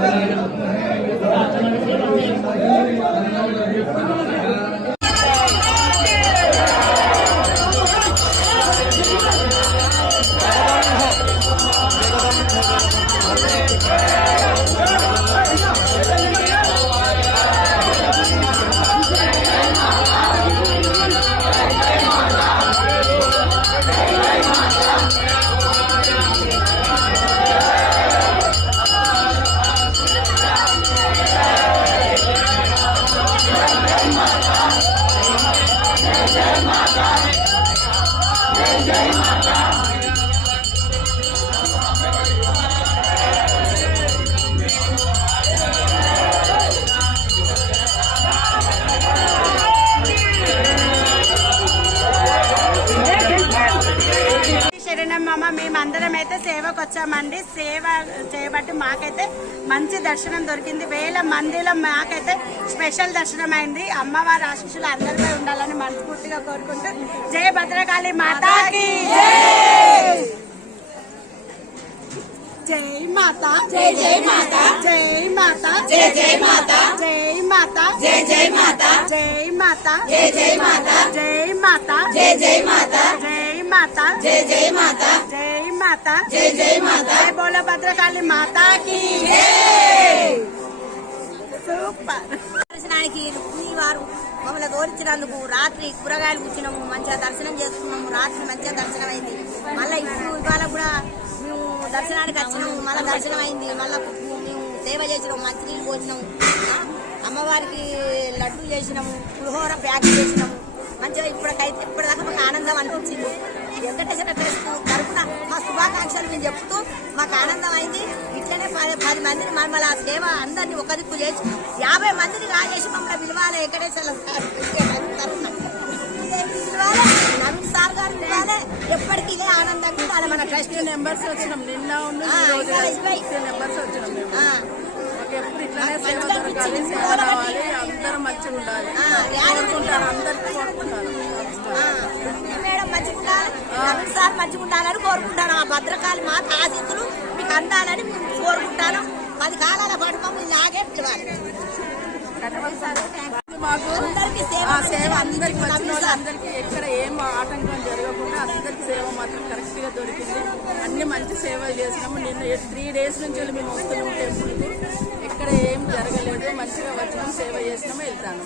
Gracias. మేము మామ మేమందరం అయితే సేవకు వచ్చామండి సేవ చేయబట్టి మాకైతే మంచి దర్శనం దొరికింది వేల మందిలో మాకైతే స్పెషల్ దర్శనం అయింది అమ్మవారి ఆశీస్సులు అందరిపై ఉండాలని మనస్ఫూర్తిగా కోరుకుంటూ జయ భద్రకాళి మాతాకి జై మాత జై జై మాత జై మాత జై జై మాత జై మాత జై జై మాత జై మాత జై జై మాత జై మాత జై జై మాత జై మాత జై జై మాత మాత జై జై మాత బోలో భద్రకాళి మాతాకి సూపర్ దర్శనానికి వారు మమ్మల్ని గౌరవించినందుకు రాత్రి కూరగాయలు కూర్చున్నాము మంచిగా దర్శనం చేసుకున్నాము రాత్రి మంచిగా దర్శనం అయింది మళ్ళీ ఇప్పుడు ఇవాళ కూడా మేము దర్శనానికి వచ్చినాము మళ్ళీ దర్శనం అయింది మళ్ళీ మేము సేవ చేసినాము మంచినీళ్ళు పోసినాము. అమ్మవారికి లడ్డు చేసినాము పులిహోర ప్యాక్ చేసినాము. మంచిగా ఇప్పటికైతే ఇప్పటిదాకా మాకు ఆనందం అనిపించింది. వెంకటేశ్వర ట్రస్ట్ తరఫున మా శుభాకాంక్షలు మేము చెప్తూ మాకు ఆనందం అయింది ఇట్లనే పది పది మందిని మమ్మల్ని ఆ సేవ అందరినీ ఒక దిక్కు చేసి యాభై మందిని రాజేసి మమ్మల్ని పిలవాలి వెంకటేశ్వర సార్. తరఫున పిలవాలి నవీన్ సార్ గారు పిలవాలి. ఎప్పటికీ ఇదే ఆనందంగా ఉండాలి మన ట్రస్ట్ మెంబర్స్ వచ్చినాం. నిన్న. మెంబర్స్ వచ్చినాం మంచిగా అందరం మంచిగా ఉండాలి. అందరికీ. మంచిగా ఉండాలని కోరుకుంటాను ఆ భద్రకాళి మాత ఆశీస్సులు మీకు అందాలని మేము కోరుకుంటాను పది కాలాల పాటు మమ్మల్ని పిలవాలి. మాకు సేవ అందరికి వచ్చిన. అందరికి ఎక్కడ ఏం ఆటంకం జరగకుండా అందరికి సేవ మాత్రం కరెక్ట్గా దొరికింది. అన్ని మంచి సేవలు చేసినాము నిన్న త్రీ డేస్ నుంచి వెళ్ళి మేము వస్తున్నాము టెంపుల్కి ఎక్కడ ఏం జరగలేదు. మంచిగా వచ్చినాం సేవ చేసినాము వెళ్తాను